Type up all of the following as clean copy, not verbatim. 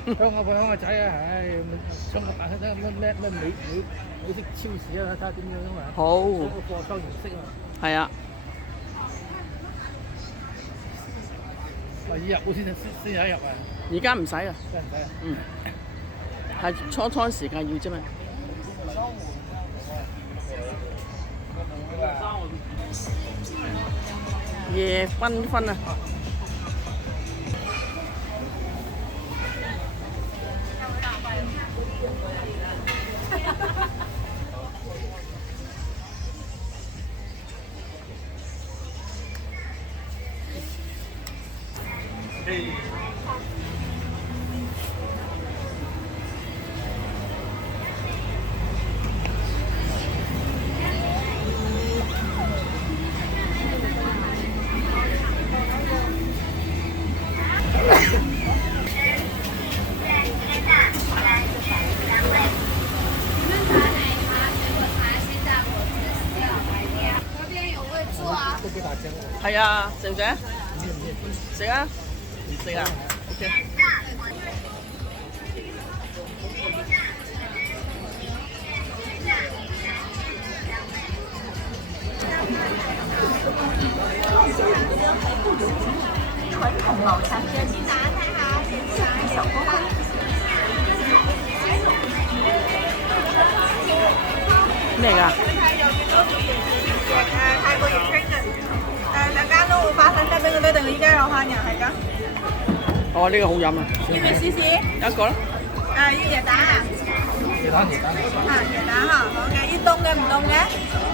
香個仔啊，唉，上個大睇咩美式超市啊，睇下點樣啊嘛。好。個貨倉形式啊。係啊。要入會先有得入啊。而家唔使啊。真係唔使啊。嗯。係初時間要啫嘛。夜繽紛啊！係啊，食唔食啊？食啊！食啊 ！OK。傳統老餐片，小锅巴。咩㗎？泰國月餅啊！兩間都會花生雞俾佢哋，定係依家有蝦仁係㗎？哦，呢個好飲啊！要唔要試試？有一個啦。要椰蛋啊？椰蛋。椰蛋嚇，好嘅。要凍嘅唔凍嘅？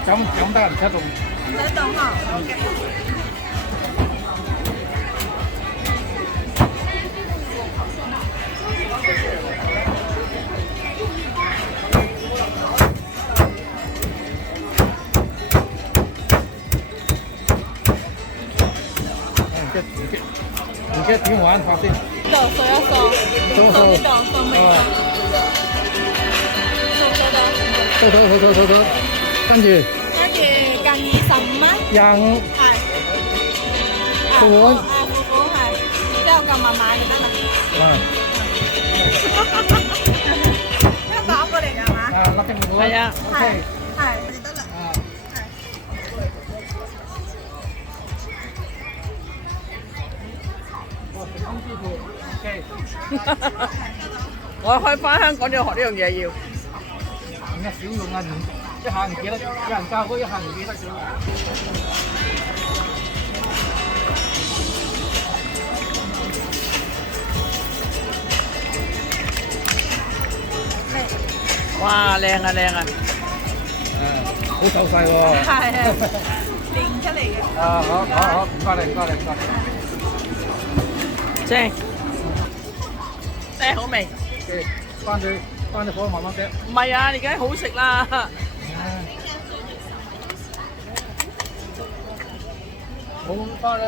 咁得唔使凍。唔使凍嚇，好嘅。而家點玩法先？呢度掃一掃，掃呢度，掃尾。掃，跟住近25蚊。25。係。付款。付款係，之後撳密碼就得啦。呢個打過嚟㗎嘛？立即付款。係啊。係就得啦。我開翻香港就要學呢樣嘢要。而家少用啊，一下唔記得，有人教嗰一下唔記得咗。哇，靚啊靚啊！好手勢喎。係啊，練出嚟嘅。好，唔該你。正。好味。關咗火慢慢啤。唔係啊，而家好食啦。好，翻嚟。